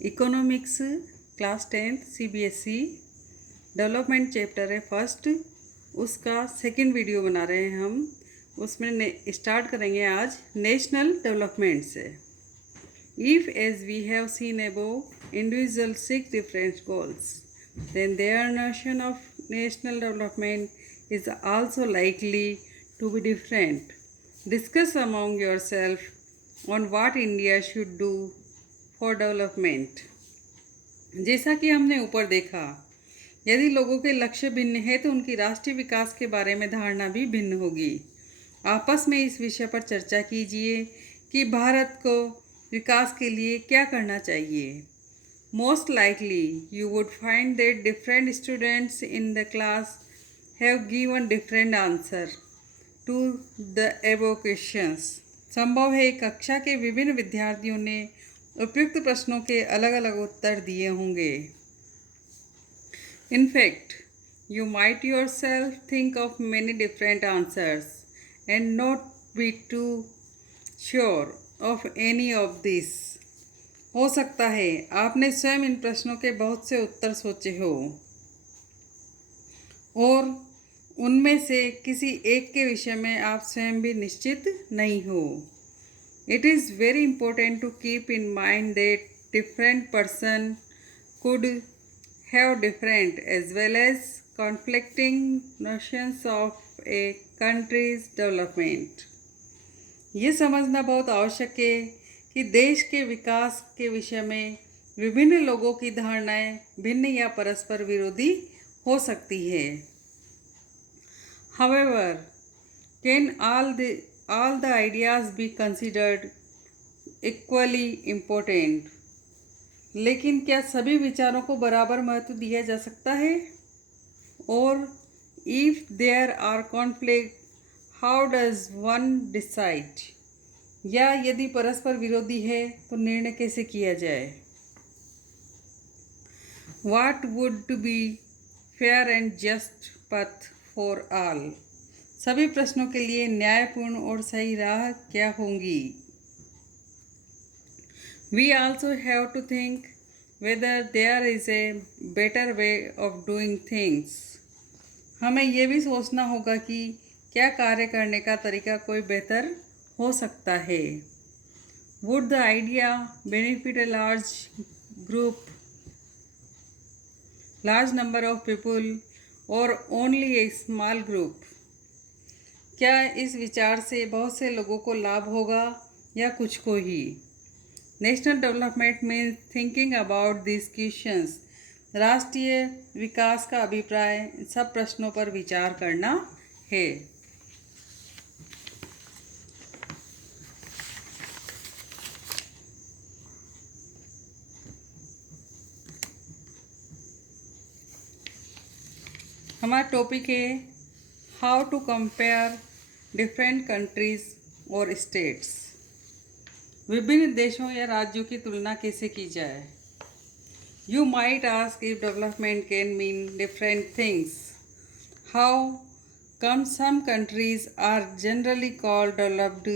Economics class 10th CBSE development chapter है first, उसका second video बना रहे हैं हम। उसमें स्टार्ट करेंगे आज नेशनल डेवलपमेंट से। If, as we have seen above, individuals seek different goals, then their notion of national development is also likely to be different. Discuss among yourself on what India should do for development. जैसा कि हमने ऊपर देखा, यदि लोगों के लक्ष्य भिन्न है तो उनकी राष्ट्रीय विकास के बारे में धारणा भी भिन्न होगी। आपस में इस विषय पर चर्चा कीजिए कि भारत को विकास के लिए क्या करना चाहिए। Most likely you would find that different students in the class have given different answer to the above questions. संभव है कक्षा के विभिन्न विद्यार्थियों ने उपयुक्त प्रश्नों के अलग अलग उत्तर दिए होंगे। In fact, you might yourself think of many different answers and not be too sure of any of these. हो सकता है आपने स्वयं इन प्रश्नों के बहुत से उत्तर सोचे हो और उनमें से किसी एक के विषय में आप स्वयं भी निश्चित नहीं हो। It is very important to keep in mind that different person could have different as well as conflicting notions of a country's development. ये समझना बहुत आवश्यक है कि देश के विकास के विषय में विभिन्न लोगों की धारणाएं भिन्न या परस्पर विरोधी हो सकती है। However, can all the ideas be considered equally important? लेकिन क्या सभी विचारों को बराबर महत्व दिया जा सकता है? और if there are conflict, how does one decide? या यदि परस्पर विरोधी है तो निर्णय कैसे किया जाए? What would be fair and just path for all? सभी प्रश्नों के लिए न्यायपूर्ण और सही राह क्या होंगी? We also have to think whether there is a better way of doing things. हमें ये भी सोचना होगा कि क्या कार्य करने का तरीका कोई बेहतर हो सकता है। Would the idea benefit a large number of people or only a small group? क्या इस विचार से बहुत से लोगों को लाभ होगा या कुछ को ही? National development means thinking about this questions. राष्ट्रीय विकास का अभिप्राय सब प्रश्नों पर विचार करना है। हमारा टॉपिक है how to compare different countries और स्टेट्स। विभिन्न देशों या राज्यों की तुलना कैसे की जाए? You might ask if development can mean different things. How come some countries are generally called developed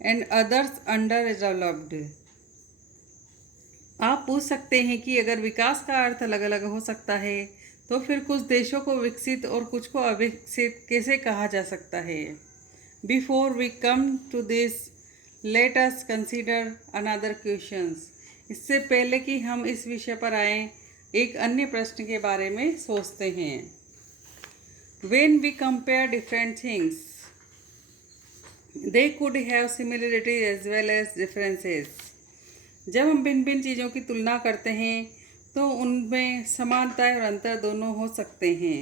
and others underdeveloped? आप पूछ सकते हैं कि अगर विकास का अर्थ अलग अलग हो सकता है तो फिर कुछ देशों को विकसित और कुछ को अविकसित कैसे कहा जा सकता है? Before we come to this, let us consider another questions. इससे पहले कि हम इस विषय पर आएं, एक अन्य प्रश्न के बारे में सोचते हैं। When we compare different things, they could have similarities as well as differences. जब हम भिन्न भिन्न चीज़ों की तुलना करते हैं तो उनमें समानता और अंतर दोनों हो सकते हैं।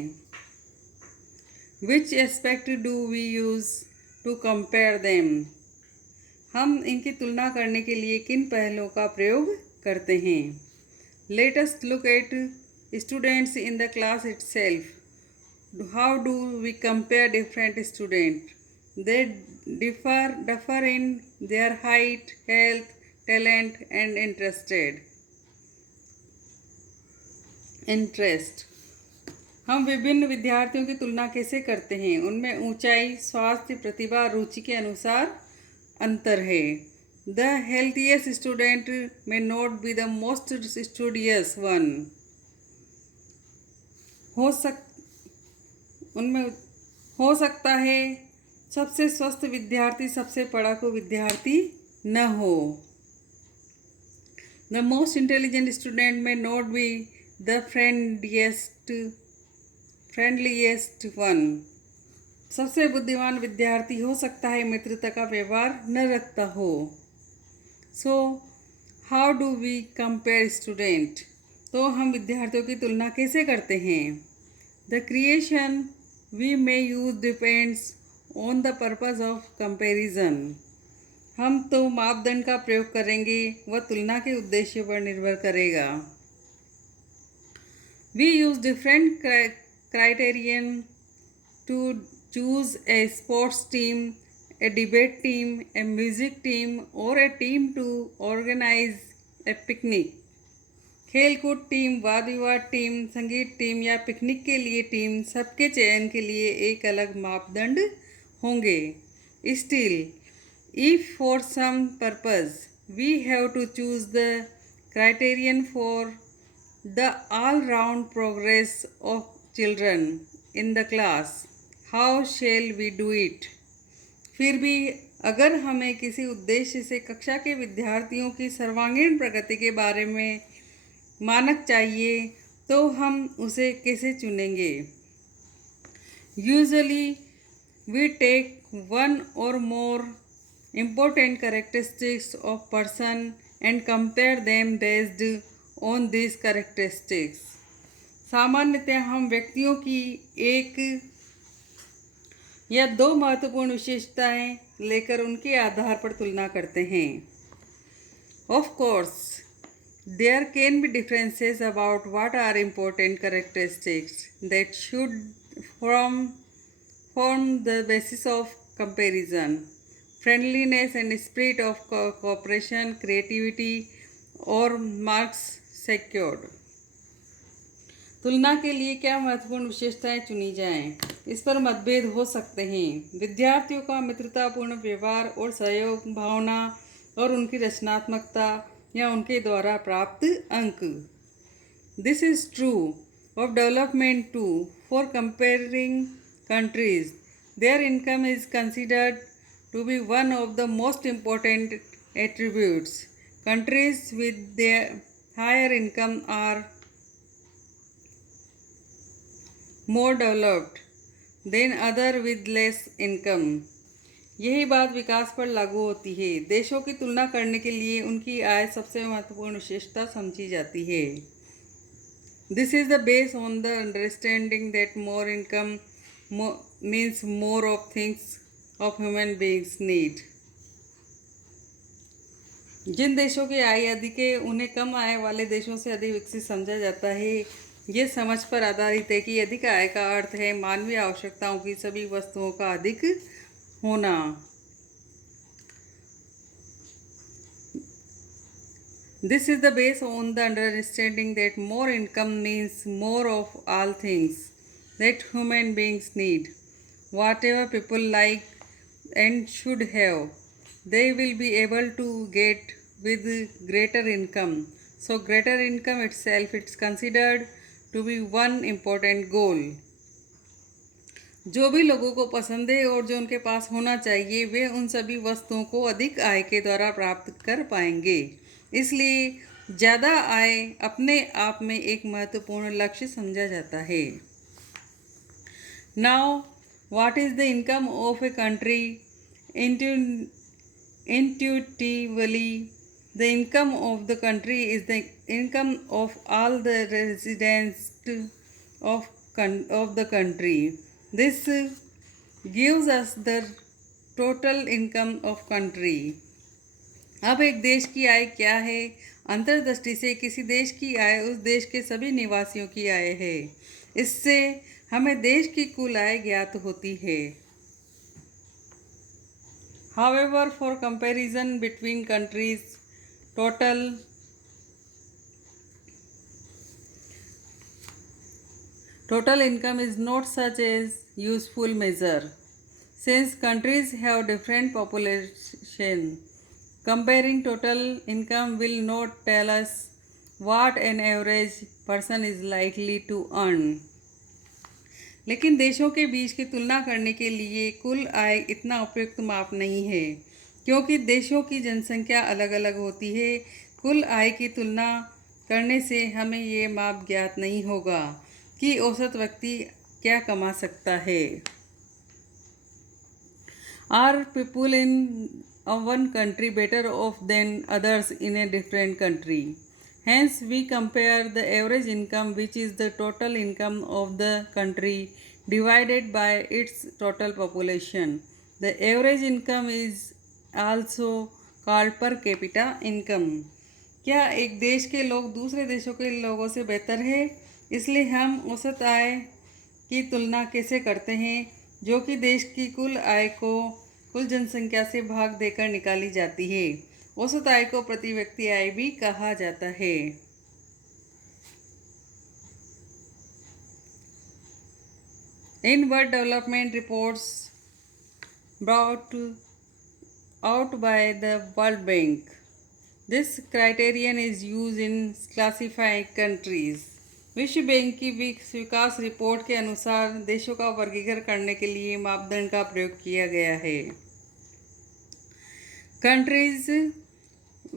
Which aspect do we use to compare them? हम इनकी तुलना करने के लिए किन पहलुओं का प्रयोग करते हैं? Let us look at students in the class itself. How do we compare different student? They differ in their height, health, talent and interest. हम विभिन्न विद्यार्थियों की तुलना कैसे करते हैं? उनमें ऊंचाई, स्वास्थ्य, प्रतिभा, रुचि के अनुसार अंतर है। The healthiest student may not be the most studious one. हो सक उनमें हो सकता है सबसे स्वस्थ विद्यार्थी सबसे पढ़ाकू विद्यार्थी न हो. The most intelligent student may not be the friendliest one. सबसे बुद्धिमान विद्यार्थी हो सकता है मित्रता का व्यवहार न रखता हो. So, how do we compare student? तो हम विद्यार्थियों की तुलना कैसे करते हैं? The creation we may use depends on the purpose of comparison. हम तो मापदंड का प्रयोग करेंगे, वह तुलना के उद्देश्य पर निर्भर करेगा. We use different criterion to choose a sports team, a debate team, a music team or a team to organize a picnic. खेलकूद टीम, वाद विवाद टीम, संगीत टीम या पिकनिक के लिए टीम, सबके चयन के लिए एक अलग मापदंड होंगे. Still, if for some purpose we have to choose the criterion for the all-round progress of children in the class, how shall we do it? फिर भी अगर हमें किसी उद्देश्य से कक्षा के विद्यार्थियों की सर्वांगीण प्रगति के बारे में मानक चाहिए तो हम उसे कैसे चुनेंगे? Usually we take one or more important characteristics of person and compare them based on these characteristics. सामान्यतः हम व्यक्तियों की एक या दो महत्वपूर्ण विशेषताएं लेकर उनके आधार पर तुलना करते हैं. Of course, there can be differences about what are important characteristics that should form the basis of comparison. Friendliness and spirit of cooperation, creativity और marks secured. तुलना के लिए क्या महत्वपूर्ण विशेषताएं चुनी जाएं, इस पर मतभेद हो सकते हैं. विद्यार्थियों का मित्रतापूर्ण व्यवहार और सहयोग भावना और उनकी रचनात्मकता या उनके द्वारा प्राप्त अंक. This is true of development too. For comparing countries, their income is considered to be one of the most important attributes. Countries with their higher income are more developed than other with less income. यही बात विकास पर लागू होती है. देशों की तुलना करने के लिए उनकी आय सबसे महत्वपूर्ण विशेषता समझी जाती है. This is the base on the understanding that more income means more of things of human beings need. जिन देशों की आय अधिक है उन्हें कम आय वाले देशों से अधिक विकसित समझा जाता है. ये समझ पर आधारित है कि अधिक आय का अर्थ है मानवीय आवश्यकताओं की सभी वस्तुओं का अधिक होना. This is the base on the understanding that more income means more of all things that human beings need. Whatever people like and should have, they will be able to get with greater income. So greater income itself is considered to be one important goal. जो भी लोगों को पसंद है और जो उनके पास होना चाहिए वे उन सभी वस्तुओं को अधिक आय के द्वारा प्राप्त कर पाएंगे. इसलिए ज़्यादा आय अपने आप में एक महत्वपूर्ण लक्ष्य समझा जाता है. Now what is the income of a country? Intuitively, the income of the country is the income of all the residents of the country. This gives us the total income of country. अब एक देश की आय क्या है? अंतर्दृष्टि से किसी देश की आय उस देश के सभी निवासियों की आय है. इससे हमें देश की कुल आय ज्ञात होती है. However, for comparison between countries, total income is not such a useful measure. Since countries have different population, Comparing total income will not tell us what an average person is likely to earn. लेकिन देशों के बीच की तुलना करने के लिए कुल आय इतना उपयुक्त माप नहीं है, क्योंकि देशों की जनसंख्या अलग अलग होती है। कुल आय की तुलना करने से हमें ये माप ज्ञात नहीं होगा कि औसत व्यक्ति क्या कमा सकता है। Are people in one country better off than others in a different country? Hence, we compare the average income, which is the total income of the country divided by its total population. The average income is also called per capita income. क्या एक देश के लोग दूसरे देशों के लोगों से बेहतर है? इसलिए हम औसत आय की तुलना कैसे करते हैं, जो कि देश की कुल आय को कुल जनसंख्या से भाग देकर निकाली जाती है। औसत आय को प्रति व्यक्ति आय भी कहा जाता है। In world development reports brought out by the World Bank. This criterion is used in classifying countries. विश्व बैंक की विकास रिपोर्ट के अनुसार देशों का वर्गीकरण करने के लिए मापदंड का प्रयोग किया गया है। Countries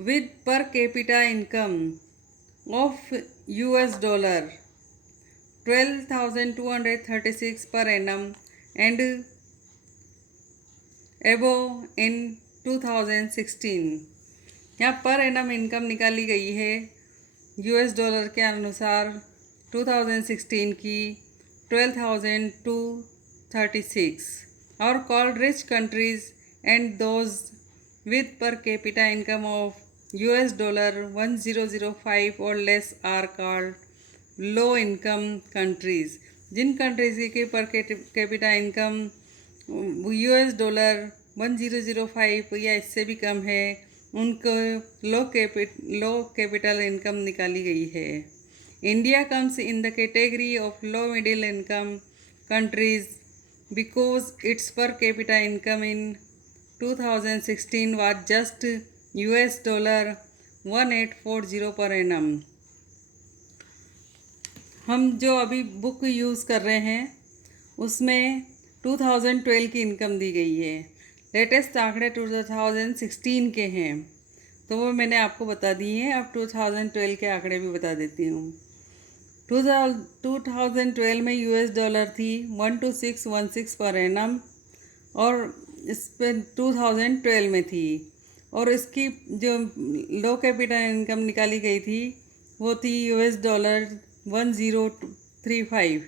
with per capita income of US dollar 12,236 per annum and above in 2016। यहाँ पर एनम इनकम निकाली गई है US डॉलर के अनुसार 2016 की 12,236 और called rich countries and those with per capita income of US dollar 1005 और less are called low income countries. जिन कंट्रीज की per capita income US dollar 1005 या इससे भी कम है, उनको लो कैपिटल इनकम निकाली गई है। India comes in the category of low middle income countries because it's पर capita income in 2016 was just US dollar 1840 per annum. हम जो अभी बुक यूज़ कर रहे हैं उसमें 2012 की इनकम दी गई है। लेटेस्ट आंकड़े 2016 के हैं, तो वो मैंने आपको बता दिए हैं। अब 2012 के आंकड़े भी बता देती हूँ। 2012 में US डॉलर थी 12616 पर एनम और इस पर 2012 में थी, और इसकी जो लो कैपिटल इनकम निकाली गई थी वो थी US डॉलर 1035।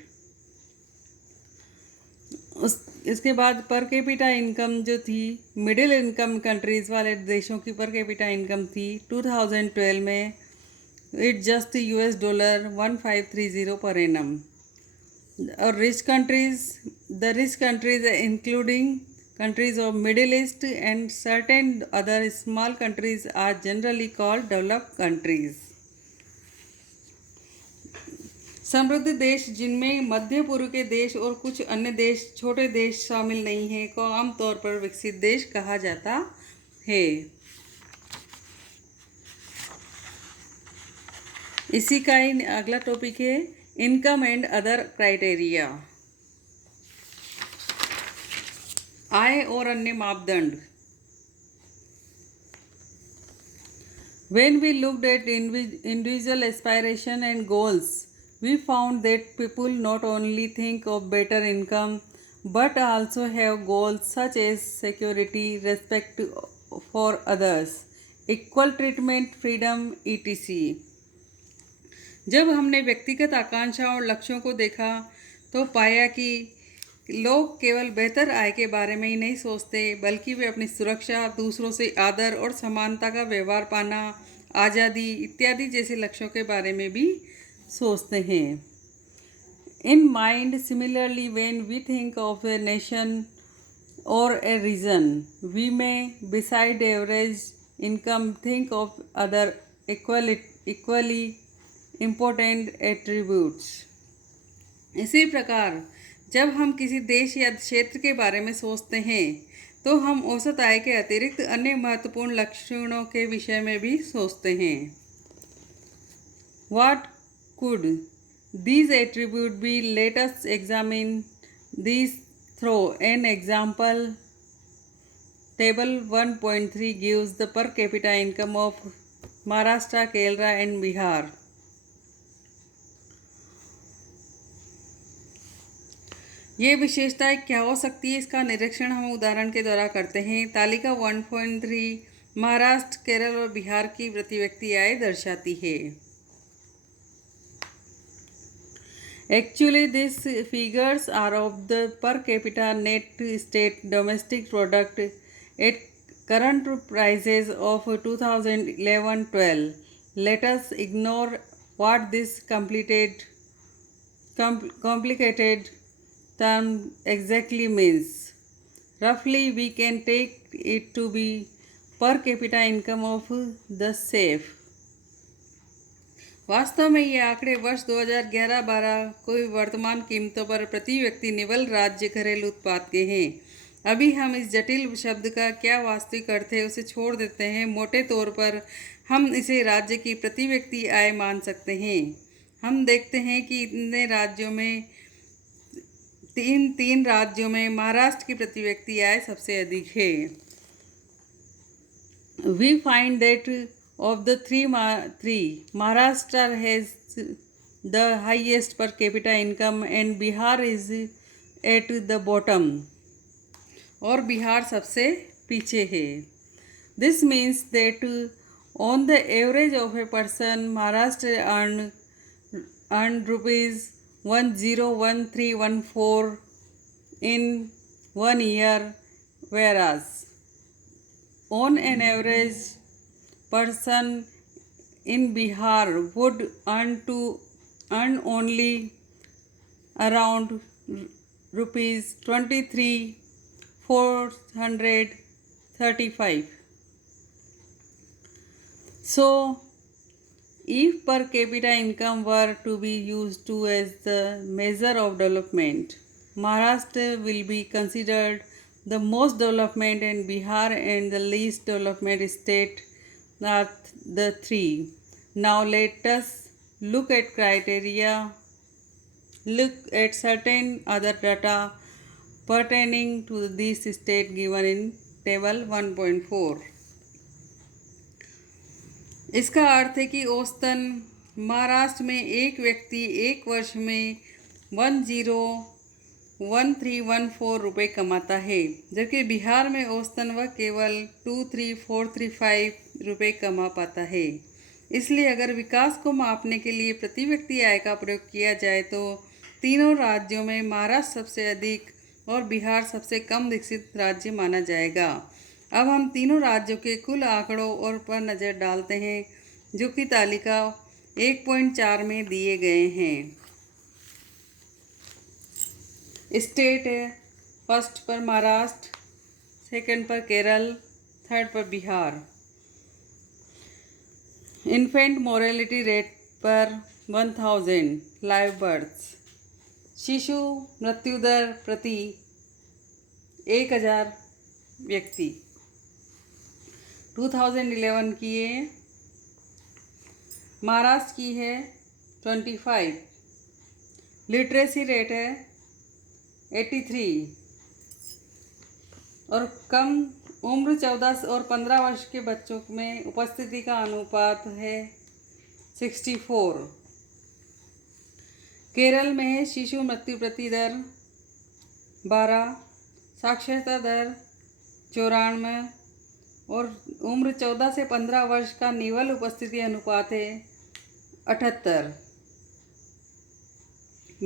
इसके बाद पर कैपिटा इनकम जो थी मिडिल इनकम कंट्रीज़ वाले देशों की पर कैपिटा इनकम थी 2012 में it just US dollar 1530 per annum. और rich countries including countries of Middle East and certain other small countries are generally called developed countries. समृद्ध देश, जिनमें मध्य पूर्व के देश और कुछ अन्य देश छोटे देश शामिल नहीं हैं, को आमतौर पर विकसित देश कहा जाता है। इसी का ही अगला टॉपिक है इनकम एंड अदर क्राइटेरिया। आय और अन्य मापदंड। When we looked at individual aspiration and goals, we found that people not only think of better income but also have goals such as security, respect for others, equal treatment, freedom, etc. जब हमने व्यक्तिगत आकांक्षा और लक्ष्यों को देखा तो पाया कि लोग केवल बेहतर आय के बारे में ही नहीं सोचते, बल्कि वे अपनी सुरक्षा, दूसरों से आदर और समानता का व्यवहार पाना, आज़ादी इत्यादि जैसे लक्ष्यों के बारे में भी सोचते हैं। In mind similarly when we think of a nation और a region, we may beside average income think of other equally important attributes. इसी प्रकार जब हम किसी देश या क्षेत्र के बारे में सोचते हैं तो हम औसत आय के अतिरिक्त अन्य महत्वपूर्ण लक्षणों के विषय में भी सोचते हैं। What could these attributes be? Let us examine these through an example. Table 1.3 gives the per capita income of Maharashtra, Kerala and Bihar. ये विशेषताएं क्या हो सकती है, इसका निरीक्षण हम उदाहरण के द्वारा करते हैं। तालिका 1.3 महाराष्ट्र, केरल और बिहार की प्रति व्यक्ति आय दर्शाती है। Actually, these figures are of the per capita net state domestic product at current prices of 2011-12. Let us ignore what this complicated term exactly means. Roughly, we can take it to be per capita income of the safe. वास्तव में ये आंकड़े वर्ष 2011-12 कोई वर्तमान कीमतों पर प्रति व्यक्ति निवल राज्य घरेलू उत्पाद के हैं। अभी हम इस जटिल शब्द का क्या वास्तविक अर्थ है उसे छोड़ देते हैं। मोटे तौर पर हम इसे राज्य की प्रति व्यक्ति आय मान सकते हैं। हम देखते हैं कि इतने राज्यों में तीन राज्यों में महाराष्ट्र की प्रति व्यक्ति आय सबसे अधिक है। We find that of the three, Maharashtra has the highest per capita income and Bihar is at the bottom. और बिहार सबसे पीछे है। This means that on the average of a person, Maharashtra earned rupees 101314 in 1 year, whereas on an average person in Bihar would earn only around rupees 23,435. So, if per capita income were to be used to as the measure of development, Maharashtra will be considered the most development and Bihar and the least development state are the three. Now let us look at certain other data pertaining to this state given in table 1.4. इसका अर्थ है कि औसतन महाराष्ट्र में एक व्यक्ति एक वर्ष में 101314 रुपये कमाता है, जबकि बिहार में औसतन वह केवल 23435 रुपये कमा पाता है। इसलिए अगर विकास को मापने के लिए प्रति व्यक्ति आय का प्रयोग किया जाए तो तीनों राज्यों में महाराष्ट्र सबसे अधिक और बिहार सबसे कम विकसित राज्य माना जाएगा। अब हम तीनों राज्यों के कुल आंकड़ों और पर नज़र डालते हैं जो कि तालिका 1.4 में दिए गए हैं। स्टेट है, फर्स्ट पर महाराष्ट्र, सेकंड पर केरल, थर्ड पर बिहार। इन्फेंट मोर्टेलिटी रेट पर 1000 लाइव बर्थ्स, शिशु मृत्यु दर प्रति 1000 व्यक्ति 2011 की है। महाराष्ट्र की है 25। लिटरेसी रेट है 83 और कम उम्र 14 और 15 वर्ष के बच्चों में उपस्थिति का अनुपात है 64। केरल में है शिशु मृत्यु प्रति दर 12, साक्षरता दर 94 और उम्र 14 से 15 वर्ष का निवल उपस्थिति अनुपात है 78।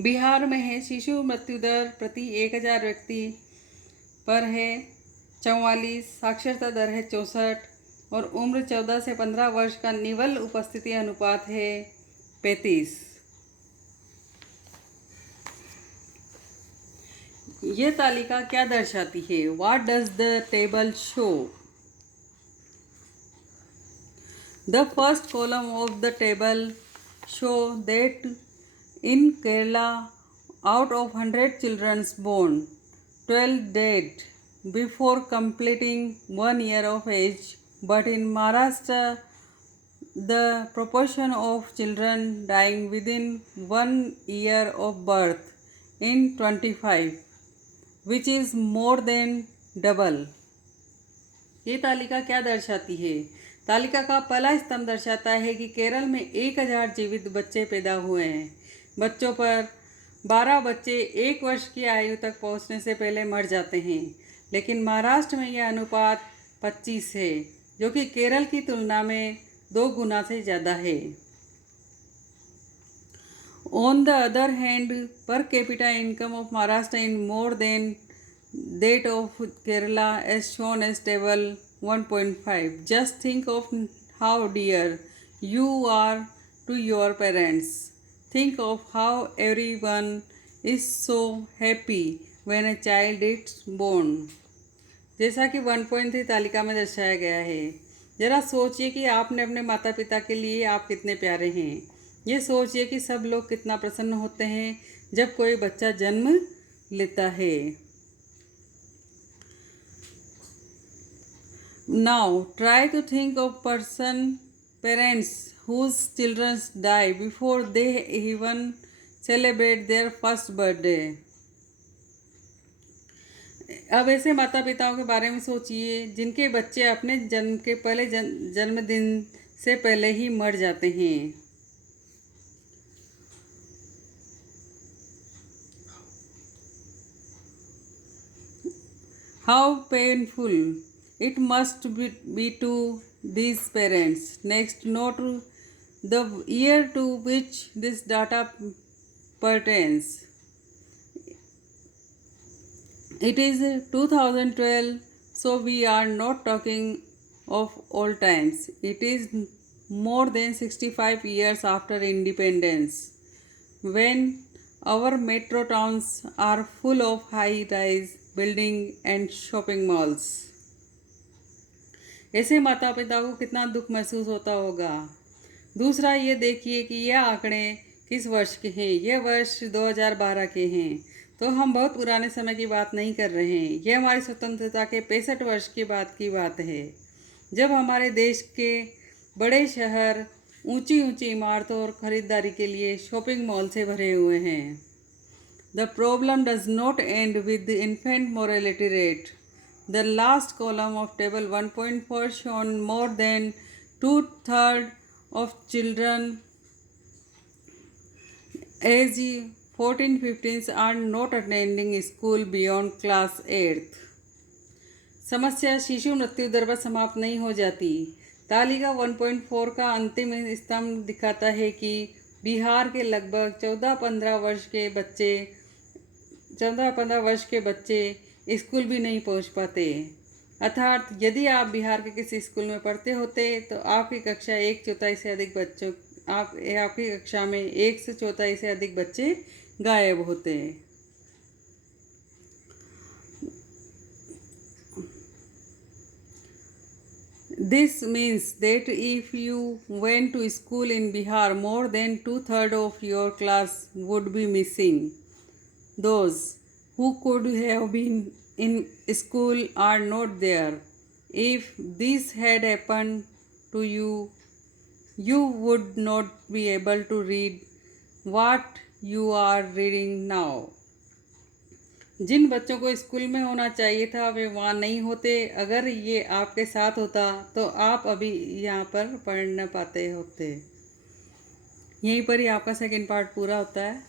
बिहार में है शिशु मृत्यु दर प्रति 1000 व्यक्ति पर है 44, साक्षरता दर है 64 और उम्र 14 से 15 वर्ष का निवल उपस्थिति अनुपात है 35। ये तालिका क्या दर्शाती है? What does the table show? The first column of the table show that in Kerala, out of 100 children born, 12 died before completing 1 year of age, but in Maharashtra, the proportion of children dying within 1 year of birth in 25, which is more than double. ये तालिका क्या दर्शाती है? तालिका का पहला स्तंभ दर्शाता है कि केरल में 1000 जीवित बच्चे पैदा हुए हैं। बच्चों पर 12 बच्चे 1 वर्ष की आयु तक पहुंचने से पहले मर जाते हैं, लेकिन महाराष्ट्र में यह अनुपात 25 है, जो कि केरल की तुलना में 2 गुना से ज़्यादा है। On the other hand, per capita income of Maharashtra is more than that of Kerala, as shown as table 1.5. Just think of how dear you are to your parents. Think of how everyone is so happy when a child is born. जैसा कि 1.3 तालिका में दर्शाया गया है, ज़रा सोचिए कि आपने अपने माता पिता के लिए आप कितने प्यारे हैं। ये सोचिए कि सब लोग कितना प्रसन्न होते हैं जब कोई बच्चा जन्म लेता है। Now try to think of parents whose children die before they even celebrate their first birthday. अब ऐसे माता पिताओं के बारे में सोचिए जिनके बच्चे अपने जन्म के पहले जन्मदिन से पहले ही मर जाते हैं। How painful it must be to these parents. Next, note the year to which this data pertains. It is 2012, so we are not talking of old times. It is more than 65 years after independence, when our metro towns are full of high-rise building and shopping malls. ऐसे माता पिता को कितना दुख महसूस होता होगा। दूसरा, ये देखिए कि यह आंकड़े किस वर्ष के हैं। यह वर्ष 2012 के हैं, तो हम बहुत पुराने समय की बात नहीं कर रहे हैं। यह हमारी स्वतंत्रता के 65 वर्ष के बाद की बात है, जब हमारे देश के बड़े शहर ऊंची ऊंची इमारतों और ख़रीदारी के लिए शॉपिंग मॉल से भरे हुए हैं। The problem does not end with the infant mortality rate. The last column of table 1.4 shown more than 2/3 of children age 14-15 are not attending school beyond class 8th. समस्या शिशु मृत्यु दर पर समाप्त नहीं हो जाती। तालिका 1.4 का अंतिम स्तंभ दिखाता है कि बिहार के लगभग 14-15 वर्ष के बच्चे स्कूल भी नहीं पहुंच पाते। अर्थात यदि आप बिहार के किसी स्कूल में पढ़ते होते तो आपकी कक्षा 1/4 से अधिक बच्चों आपकी कक्षा में 1/4 से अधिक बच्चे गायब होते। This means that if you went to school in Bihar, more than 2/3 of your class would be missing. Those who could have been in school are not there. If this had happened to you, you would not be able to read what you are reading now. जिन बच्चों को school में होना चाहिए था वे वहाँ नहीं होते। अगर ये आपके साथ होता तो आप अभी यहाँ पर पढ़ न पाते होते। यहीं पर ही आपका सेकंड पार्ट पूरा होता है।